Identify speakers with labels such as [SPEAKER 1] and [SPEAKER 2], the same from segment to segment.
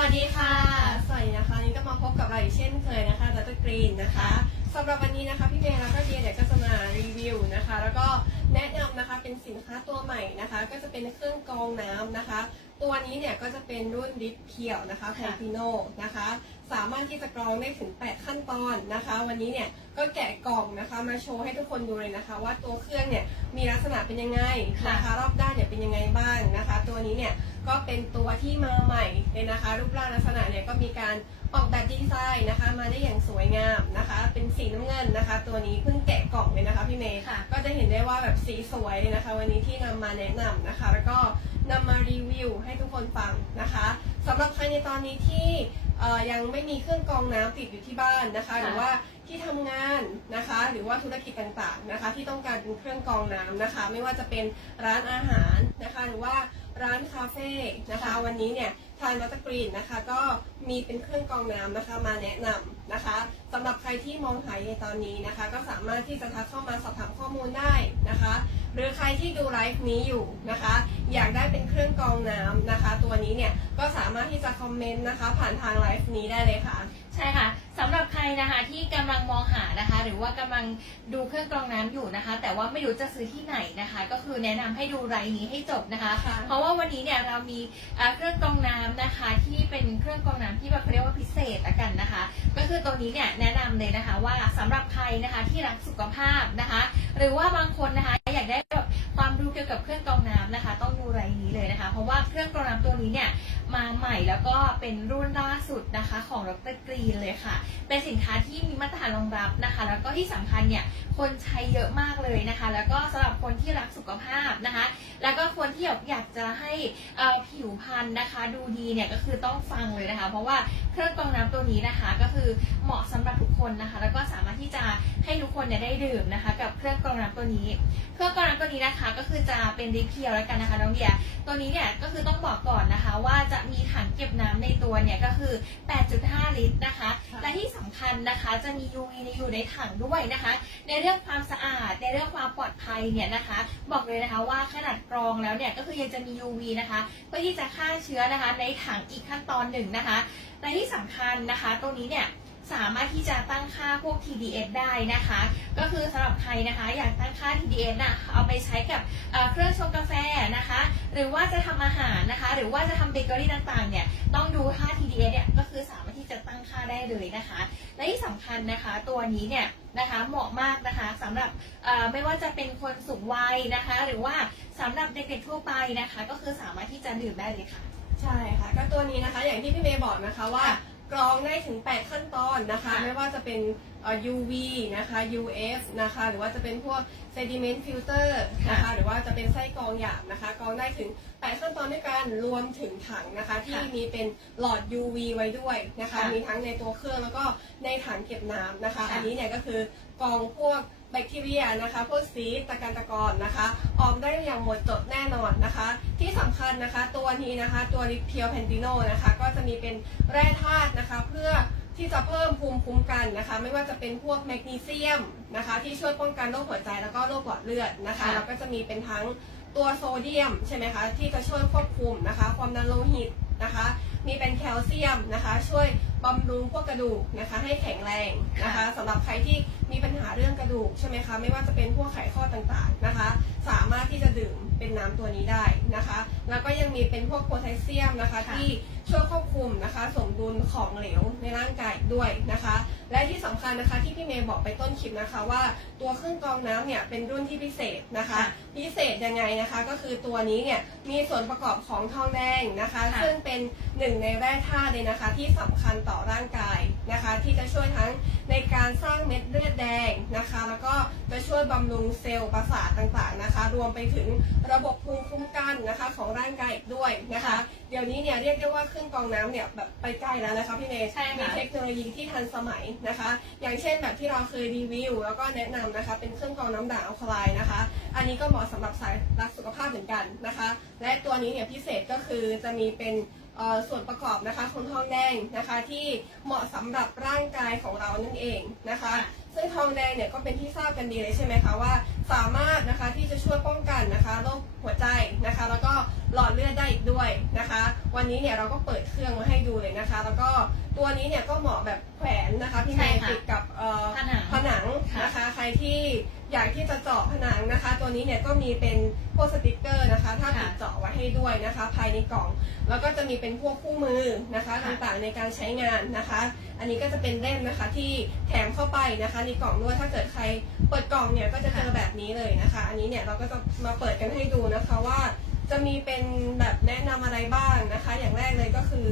[SPEAKER 1] วัสดีค่ะ
[SPEAKER 2] สวัสดีนะคะนี่ก็มาพบกับเราอีกเช่นเคยนะคะดรกรีนนะคะสำหรับวันนี้นะคะพี่เมย์แล้วก็เดียเนี่ยก็จะมารีวิวนะคะ แล้วก็แนะนำนะคะเป็นสินค้าตัวใหม่นะคะ ก็จะเป็นเครื่องกรองน้ำนะคะ ตัวนี้เนี่ยก็จะเป็นรุ่นดิฟเพียวนะคะของ
[SPEAKER 1] ค่ะ
[SPEAKER 2] พีโนนะคะ สามารถที่จะกรองได้ถึง 8 ขั้นตอนนะคะ วันนี้เนี่ยก็แกะกล่องนะคะมาโชว์ให้ทุกคนดูเลยนะคะ ว่าตัวเครื่องเนี่ยมีลักษณะเป็นยังไงนะคะ รอบด้านเนี่ยเป็นยังไงบ้างนะคะ ตัวนี้เนี่ยก็เป็นตัวที่มาใหม่เลยนะคะ รูปร่างลักษณะเนี่ยก็มีการออกแบบดีไซน์นะคะ มาได้อย่างสวยงามนะคะ เป็นสีน้ำเงินนะคะ ตัวนี้เพิ่งแกะกล่องเลยนะคะพี่เมย์
[SPEAKER 1] ค่ะ
[SPEAKER 2] ก็จะเห็นได้ว่าแบบสีสวยเลยนะคะ วันนี้ที่นำมาแนะนำนะคะ แล้วก็ นำมารีวิวให้ทุกคนฟังนะคะสำหรับใครในตอนนี้ที่เอ่อยังไม่มีเครื่องกรองน้ำติดอยู่ที่บ้านนะคะ
[SPEAKER 1] ค่ะ
[SPEAKER 2] หรือว่าที่ทำงานนะคะ หรือว่าธุรกิจต่างๆนะคะ ที่ต้องการเป็นเครื่องกรองน้ำนะคะ ไม่ว่าจะเป็นร้านอาหารนะคะ หรือว่า ร้านคาเฟ่นะคะ วันนี้เนี่ยทางมัตกรีนนะคะ ก็มีเป็นเครื่องกรองน้ำนะคะมาแนะนำนะคะสำหรับใครที่มองหาในตอนนี้นะคะ ก็สามารถที่จะทักเข้ามาสอบถามข้อมูลได้นะคะ หรือใครที่ดูไลฟ์นี้อยู่นะคะ อยากได้เป็นเครื่องกรองน้ำนะคะ ตัวนี้เนี่ยก็สามารถที่จะคอมเมนต์นะคะ ผ่านทางไลฟ์นี้ได้เลยค่ะ
[SPEAKER 1] ใช่ค่ะสำหรับใครนะคะที่กำลังมองหานะคะ หรือว่ากำลังดูเครื่องกรองน้ำอยู่นะคะ แต่ว่าไม่รู้จะซื้อที่ไหนนะคะ ก็คือแนะนำให้ดูรายนี้ให้จบนะคะ
[SPEAKER 2] ค่ะ
[SPEAKER 1] เพราะว่าวันนี้เนี่ยเรามีเอ่อเครื่องกรองน้ำนะคะ ที่เป็นเครื่องกรองน้ำที่แบบเขาเรียกว่าพิเศษละกันนะคะ ก็คือตัวนี้เนี่ยแนะนำเลยนะคะว่าสำหรับใครนะคะที่รักสุขภาพนะคะ หรือว่าบางคนนะคะอยากได้แบบ ความรู้เกี่ยวกับเครื่องกรองน้ำนะคะ ต้องดูรายนี้เลยนะคะ เพราะว่าเครื่องกรองน้ำตัวนี้เนี่ยมาใหม่แล้วก็เป็นรุ่นล่าสุดนะคะของดรกรีนเลยค่ะ เป็นสินค้าที่มีมาตรฐานรองรับนะคะ แล้วก็ที่สำคัญเนี่ยคนใช้เยอะมากเลยนะคะ แล้วก็สำหรับคนที่รักสุขภาพนะคะ แล้วก็คนที่อยากจะให้อ่อผิวพรรณนะคะ ดูดีเนี่ยก็คือต้องฟังเลยนะคะ เพราะว่าเครื่องกรองน้ำตัวนี้นะคะ ก็คือเหมาะสำหรับทุกคนนะคะ แล้วก็สามารถที่จะให้ทุกคนเนี่ยได้ดื่มนะคะ กับเครื่องกรองน้ำตัวนี้ เครื่องกรองน้ำตัวนี้นะคะก็คือจะเป็นดิฟเพียวแล้วกันนะคะน้องเดียตัวนี้เนี่ยก็คือต้องบอกก่อนนะคะ ว่าจะมีถังเก็บน้ำในตัวเนี่ยก็คือ 8.5 ลิตรนะคะ
[SPEAKER 2] ค่ะ
[SPEAKER 1] และที่สำคัญนะคะจะมี UV อยู่ในถังด้วยนะคะ ในเรื่องความสะอาด ในเรื่องความปลอดภัยเนี่ยนะคะ บอกเลยนะคะว่าขนาดกรองแล้วเนี่ยก็คือยังจะมี UV นะคะเพื่อที่จะฆ่าเชื้อนะคะในถังอีกขั้นตอนหนึ่งนะคะและที่สำคัญนะคะ ตัวนี้เนี่ย สามารถที่จะตั้งค่าพวก TDS ได้นะคะ ก็คือสำหรับใครนะคะอยากตั้งค่า TDS น่ะเอาไปใช้กับเครื่องชงกาแฟนะคะ หรือว่าจะทำอาหารนะคะ หรือว่าจะทำเบเกอรี่ต่างๆเนี่ยต้องดูค่า TDS เนี่ยก็คือสามารถที่จะตั้งค่าได้เลยนะคะ และที่สำคัญนะคะตัวนี้เนี่ยนะคะเหมาะมากนะคะสำหรับไม่ว่าจะเป็นคนสูงวัยนะคะ หรือว่าสำหรับเด็กๆทั่วไปนะคะ ก็คือสามารถที่จะดื่มได้เลยค่ะ
[SPEAKER 2] ใช่ค่ะก็ตัวนี้นะคะอย่างที่พี่เมย์บอกนะคะว่า กรองได้ถึง 8 ขั้นตอนนะคะ
[SPEAKER 1] ค่ะ
[SPEAKER 2] ไม่ว่าจะเป็นเอ่อ UV นะคะ UF นะคะ หรือว่าจะเป็นพวก sediment filter นะคะ
[SPEAKER 1] ค่ะ
[SPEAKER 2] หรือว่าจะเป็นไส้กรองหยาบนะคะ กรองได้ถึง 8 ขั้นตอนด้วยกันรวมถึงถังนะคะ ที่
[SPEAKER 1] ค่ะ
[SPEAKER 2] มีเป็นหลอด UV ไว้ด้วยนะคะ
[SPEAKER 1] ค่ะ
[SPEAKER 2] มีทั้งในตัวเครื่องแล้วก็ในถังเก็บน้ำนะคะ
[SPEAKER 1] ค่ะ
[SPEAKER 2] อันนี้เนี่ยก็คือกรองพวกแบคทีเรียนะคะ พวกซีสตะกันตะกอนนะคะ ออกได้อย่างหมดจด แน่นอนนะคะ ที่สำคัญนะคะตัวนี้นะคะ ตัวลิเพียวแพนติโนนะคะ ก็จะมีเป็นแร่ธาตุนะคะ เพื่อที่จะเพิ่มภูมิคุ้มกันนะคะ ไม่ว่าจะเป็นพวกแมกนีเซียมนะคะ ที่ช่วยป้องกันโรคหัวใจแล้วก็โรคหลอดเลือดนะคะ
[SPEAKER 1] ค่ะ
[SPEAKER 2] แล้วก็จะมีเป็นทั้งตัวโซเดียมใช่ไหมคะที่จะช่วยควบคุมนะคะ ความดันโลหิตนะคะ มีเป็นแคลเซียมนะคะ ช่วย บำรุงพวกกระดูกนะคะให้แข็งแรงนะคะสำหรับใครที่มีปัญหาเรื่องกระดูกใช่ไหมคะไม่ว่าจะเป็นพวกไขข้อต่างๆนะคะ สามารถที่จะดื่มเป็นน้ำตัวนี้ได้นะคะ แล้วก็ยังมีเป็นพวกโพแทสเซียมนะคะ
[SPEAKER 1] ค่ะ
[SPEAKER 2] ที่ช่วยควบคุมนะคะ สมดุลของเหลวในร่างกายอีกด้วยนะคะ และที่สำคัญนะคะที่พี่เมย์บอกไปต้นคลิปนะคะ ว่าตัวเครื่องกรองน้ำเนี่ยเป็นรุ่นที่พิเศษนะคะ
[SPEAKER 1] ค่ะ
[SPEAKER 2] พิเศษยังไงนะคะก็คือตัวนี้เนี่ยมีส่วนประกอบของทองแดงนะคะ
[SPEAKER 1] ค่ะ
[SPEAKER 2] ซึ่งเป็นหนึ่งในแร่ธาตุเลยนะคะที่สำคัญต่อร่างกายนะคะ ที่จะช่วยทั้งในการสร้างเม็ดเลือดแดงนะคะ แล้วก็จะช่วยบำรุงเซลล์ประสาทต่างๆนะคะ รวมไปถึงระบบภูมิคุ้มกันนะคะของร่างกายอีกด้วยนะคะ
[SPEAKER 1] ค่ะ
[SPEAKER 2] เดี๋ยวนี้เนี่ยเรียกได้ว่าเครื่องกรองน้ำเนี่ยแบบไปใกล้แล้วนะคะพี่เมย์
[SPEAKER 1] ใช่ค่ะ
[SPEAKER 2] มีเทคโนโลยีที่ทันสมัยนะคะ อย่างเช่นแบบที่เราเคยรีวิว แล้วก็แนะนำนะคะ เป็นเครื่องกรองน้ำด่างอัลคาไลน์นะคะ อันนี้ก็เหมาะสำหรับสายรักสุขภาพเหมือนกันนะคะ และตัวนี้เนี่ยพิเศษก็คือจะมีเป็นเอ่อ ส่วนประกอบนะคะของทองแดงนะคะที่เหมาะสำหรับร่างกายของเรานั่นเองนะคะ
[SPEAKER 1] ค่ะ
[SPEAKER 2] ซึ่งทองแดงเนี่ยก็เป็นที่ทราบกันดีเลยใช่ไหมคะว่า สามารถนะคะที่จะช่วยป้องกันนะคะโรคหัวใจนะคะ แล้วก็ หลอดเลือดได้อีกด้วยนะคะ วันนี้เนี่ยเราก็เปิดเครื่องมาให้ดูเลยนะคะ แล้วก็ตัวนี้เนี่ยก็เหมาะแบบแขวนนะคะพี่เม
[SPEAKER 1] ใช่
[SPEAKER 2] ย์
[SPEAKER 1] ค่ะ
[SPEAKER 2] ติดกับเอ่อ
[SPEAKER 1] ผนัง
[SPEAKER 2] ผนัง
[SPEAKER 1] ค่ะ
[SPEAKER 2] นะคะ ใครที่อยากที่จะเจาะผนังนะคะ ตัวนี้เนี่ยก็มีเป็นพวกสติกเกอร์นะคะ ถ้า
[SPEAKER 1] ค่ะ
[SPEAKER 2] ติดเจาะไว้ให้ด้วยนะคะ ภายในกล่อง แล้วก็จะมีเป็นพวกคู่มือนะคะ
[SPEAKER 1] ค่ะ
[SPEAKER 2] ต่างๆในการใช้งานนะคะ อันนี้ก็จะเป็นเล่มนะคะที่แถมเข้าไปนะคะในกล่องด้วยถ้าเกิดใครเปิดกล่องเนี่ยก็จะเจอแบบนี้เลยนะคะ อันนี้เนี่ยเราก็จะมาเปิดกันให้ดูนะคะว่า จะมีเป็นแบบแนะนำอะไรบ้างนะคะ อย่างแรกเลยก็คือ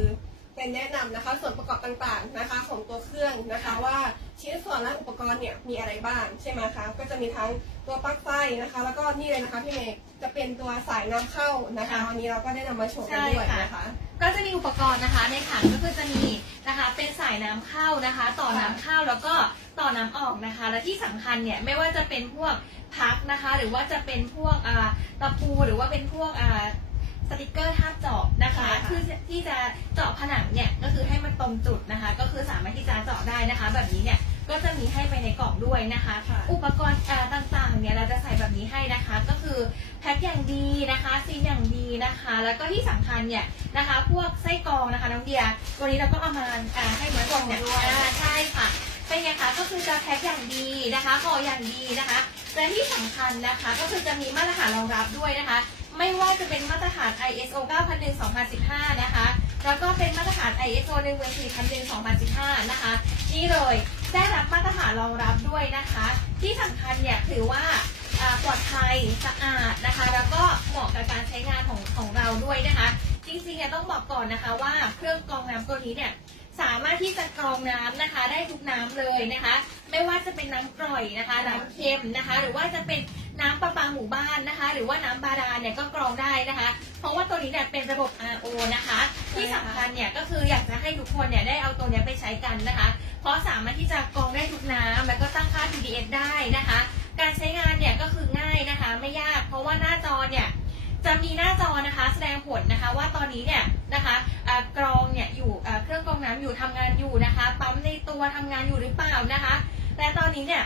[SPEAKER 2] เป็นแนะนำนะคะ ส่วนประกอบต่างๆนะคะ ของตัวเครื่องนะคะว่า ชิ้นส่วนและอุปกรณ์เนี่ยมีอะไรบ้างใช่ไหมคะก็จะมีทั้งตัวปลั๊กไฟนะคะ แล้วก็นี่เลยนะคะพี่เมย์จะเป็นตัวสายน้ำเข้านะคะ
[SPEAKER 1] ค่ะ
[SPEAKER 2] วันนี้เราก็ได้นำมาโชว์กันด้วย
[SPEAKER 1] ใช่ค่ะ
[SPEAKER 2] นะคะ
[SPEAKER 1] ก็จะมีอุปกรณ์นะคะในถังก็คือจะมีนะคะเป็นสายน้ำเข้านะคะ ต่อน้ำเข้าแล้วก็ต่อน้ำออกนะคะ และที่สำคัญเนี่ยไม่ว่าจะเป็นพวกพักนะคะ หรือว่าจะเป็นพวกอ่าตะปูหรือว่าเป็นพวกอ่าสติกเกอร์ทาบเจาะนะคะ
[SPEAKER 2] ใช่ค่ะ
[SPEAKER 1] คือที่จะเจาะผนังเนี่ยก็คือให้มันตรงจุดนะคะ ก็คือสามารถที่จะเจาะได้นะคะ แบบนี้เนี่ย ก็จะมีให้ไปในกล่องด้วยนะคะ
[SPEAKER 2] ค่ะ
[SPEAKER 1] อุปกรณ์อ่าต่างๆเนี่ยเราจะใส่แบบนี้ให้นะคะ ก็คือแพ็คอย่างดีนะคะซีนอย่างดีนะคะ แล้วก็ที่สำคัญเนี่ยนะคะ พวกไส้กรองนะคะน้องเดียตัวนี้เราก็เอามาอ่าให้เหมือนกล่องเนี่ย
[SPEAKER 2] ด้วย
[SPEAKER 1] อ่าใช่ค่ะเป็นไงคะก็คือจะแพ็คอย่างดีนะคะห่ออย่างดีนะคะและที่สำคัญนะคะก็คือจะมีมาตรฐานรองรับด้วยนะคะ ไม่ว่าจะเป็นมาตรฐาน ISO 9001-2015 นะคะ แล้วก็เป็นมาตรฐาน ISO 14001-2015 นะคะ นี่เลย ได้รับมาตรฐานรองรับด้วยนะคะ ที่สำคัญเนี่ยถือว่าอ่าปลอดภัยสะอาดนะคะ แล้วก็เหมาะกับการใช้งานของของเราด้วยนะคะ จริงๆเนี่ยต้องบอกก่อนนะคะว่าเครื่องกรองน้ำตัวนี้เนี่ยสามารถที่จะกรองน้ำนะคะ ได้ทุกน้ำเลยนะคะ ไม่ว่าจะเป็นน้ำกร่อยนะคะ น้ำเค็มนะคะ หรือว่าจะเป็น น้ำประปาหมู่บ้านนะคะ หรือว่าน้ำบาดาลเนี่ยก็กรองได้นะคะ เพราะว่าตัวนี้เนี่ยเป็นระบบ RO นะคะ ที่สำคัญเนี่ยก็คืออยากจะให้ทุกคนเนี่ยได้เอาตัวเนี้ยไปใช้กันนะคะ เพราะสามารถที่จะกรองได้ทุกน้ำแล้วก็ตั้งค่า TDS ได้นะคะ การใช้งานเนี่ยก็คือง่ายนะคะ ไม่ยาก เพราะว่าหน้าจอเนี่ยจะมีหน้าจอนะคะแสดงผลนะคะว่าตอนนี้เนี่ยนะคะกรองเนี่ยอยู่เครื่องกรองน้ำอยู่ทำงานอยู่นะคะปั๊มในตัวทำงานอยู่หรือเปล่านะคะ และตอนนี้เนี่ย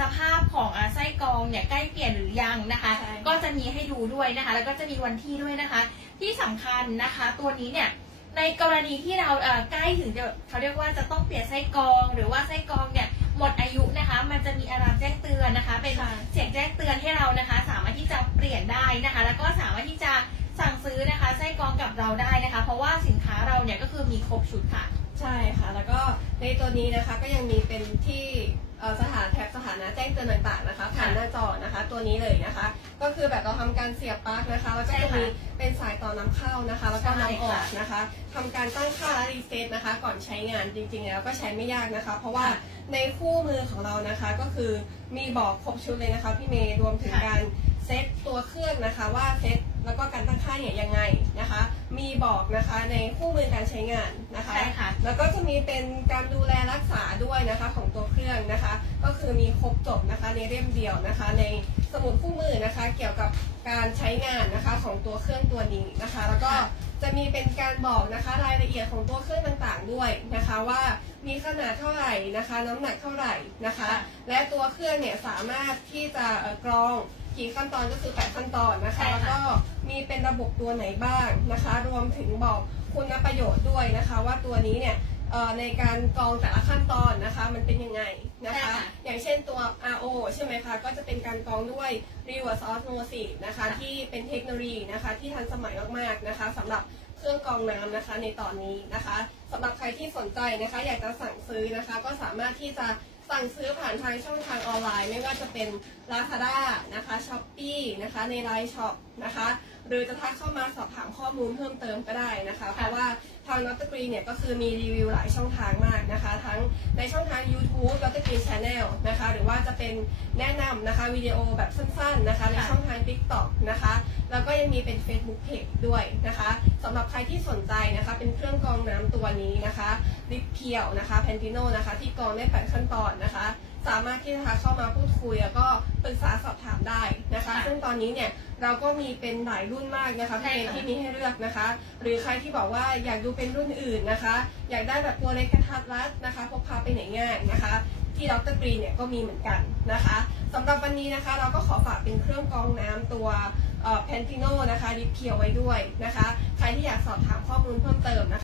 [SPEAKER 1] สภาพของอ่าไส้กรองเนี่ยใกล้เปลี่ยนหรือยังนะคะ
[SPEAKER 2] ใช่
[SPEAKER 1] ก็จะมีให้ดูด้วยนะคะ แล้วก็จะมีวันที่ด้วยนะคะ ที่สำคัญนะคะตัวนี้เนี่ยในกรณีที่เราเอ่อใกล้ถึงจะเขาเรียกว่าจะต้องเปลี่ยนไส้กรอง หรือว่าไส้กรองเนี่ยหมดอายุนะคะ มันจะมีอะลามแจ้งเตือนนะคะ เป็น
[SPEAKER 2] ค่ะ
[SPEAKER 1] เสียงแจ้งเตือนให้เรานะคะ สามารถที่จะเปลี่ยนได้นะคะ แล้วก็สามารถที่จะสั่งซื้อนะคะไส้กรองกับเราได้นะคะ เพราะว่าสินค้าเราเนี่ยก็คือมีครบชุดค่ะ
[SPEAKER 2] ใช่ค่ะ แล้วก็ในตัวนี้นะคะก็ยังมีเป็นที่เอ่อสถานแถบสถานะแจ้งเตือนต่างๆนะคะผ่านหน้าจอนะคะ ตัวนี้เลยนะคะ ก็คือแบบเราทำการเสียบปลั๊กนะคะแล้วก็
[SPEAKER 1] ใช่
[SPEAKER 2] จะ
[SPEAKER 1] ค่ะ
[SPEAKER 2] มีเป็นสายต่อน้ำเข้านะคะ แล้วก็
[SPEAKER 1] ใช่
[SPEAKER 2] น้ำออก
[SPEAKER 1] ค่ะ
[SPEAKER 2] นะคะทำการตั้งค่าและรีเซ็ตนะคะ ก่อนใช้งานจริงๆแล้วก็ใช้ไม่ยากนะคะ เพราะว่า
[SPEAKER 1] ค่ะ
[SPEAKER 2] ในคู่มือของเรานะคะก็คือมีบอกครบชุดเลยนะคะพี่เมย์รวมถึง
[SPEAKER 1] ค่ะ
[SPEAKER 2] การเซตตัวเครื่องนะคะว่าเซต แล้วก็การตั้งค่าเนี่ยยังไงนะคะ มีบอกนะคะในคู่มือการใช้งานนะคะ
[SPEAKER 1] ใช่ค่ะ
[SPEAKER 2] แล้วก็จะมีเป็นการดูแลรักษาด้วยนะคะของตัวเครื่องนะคะ ก็คือมีครบจบนะคะในเล่มเดียวนะคะ ในสมุดคู่มือนะคะ เกี่ยวกับการใช้งานนะคะของตัวเครื่องตัวนี้นะคะ แล้วก็
[SPEAKER 1] ค่ะ
[SPEAKER 2] จะมีเป็นการบอกนะคะรายละเอียดของตัวเครื่องต่างๆด้วยนะคะ ว่ามีขนาดเท่าไหร่นะคะ น้ำหนักเท่าไหร่นะคะ
[SPEAKER 1] ค่ะ
[SPEAKER 2] และตัวเครื่องเนี่ยสามารถที่จะเอ่อกรอง กี่ขั้นตอนก็คือ 8 ขั้นตอนนะคะ
[SPEAKER 1] ใช่ค่ะ
[SPEAKER 2] แล้วก็มีเป็นระบบตัวไหนบ้างนะคะ รวมถึงบอกคุณประโยชน์ด้วยนะคะ ว่าตัวนี้เนี่ยเอ่อในการกรองแต่ละขั้นตอนนะคะมันเป็นยังไงนะคะ
[SPEAKER 1] ใช่ค่ะ
[SPEAKER 2] อย่างเช่นตัว RO ใช่ไหมคะ ก็จะเป็นการกรองด้วย reverse osmosis นะคะ
[SPEAKER 1] ค่ะ
[SPEAKER 2] ที่เป็นเทคโนโลยีนะคะที่ทันสมัยมากๆนะคะสำหรับเครื่องกรองน้ำนะคะในตอนนี้นะคะสำหรับใครที่สนใจนะคะ อยากจะสั่งซื้อนะคะ ก็สามารถที่จะ สั่งซื้อผ่านทางช่องทางออนไลน์ ไม่ว่าจะเป็น Lazada นะคะ Shopee นะคะในไลน์ช็อปนะคะ หรือจะทักเข้ามาสอบถามข้อมูลเพิ่มเติมก็ได้นะคะ เพราะว่าทางดรกรีเนี่ยก็คือมีรีวิวหลายช่องทางมากนะคะ ทั้งในช่องทาง YouTube ดรกรี Channel นะคะหรือว่าจะเป็นแนะนำนะคะวิดีโอแบบสั้นๆนะคะใน
[SPEAKER 1] ค่ะ
[SPEAKER 2] ช่องทาง TikTok นะคะ แล้วก็ยังมีเป็น Facebook Page ด้วยนะคะสำหรับใครที่สนใจนะคะ เป็นเครื่องกรองน้ำตัวนี้นะคะลิปเพียวนะคะแพนติโนนะคะ ที่กรองได้8ขั้นตอนนะคะ สามารถที่จะเข้ามาพูดคุยแล้วก็ปรึกษาสอบถามได้นะคะ
[SPEAKER 1] ค่ะ
[SPEAKER 2] ซึ่งตอนนี้เนี่ยเราก็มีเป็นหลายรุ่นมากนะคะ
[SPEAKER 1] ใช่
[SPEAKER 2] ที่
[SPEAKER 1] ค่ะ
[SPEAKER 2] ที่มีให้เลือกนะคะ หรือใครที่บอกว่าอยากดูเป็นรุ่นอื่นนะคะ อยากได้แบบตัวเล็กกระทัดรัดนะคะพกพาไปไหนง่ายนะคะ ที่ดรกรีนเนี่ยก็มีเหมือนกันนะคะสำหรับวันนี้นะคะ เราก็ขอฝากเป็นเครื่องกรองน้ำตัวเพนติโนนะคะดิฟเคียวไว้ด้วยนะคะ ใครที่อยากสอบถามข้อมูลเพิ่มเติมนะคะ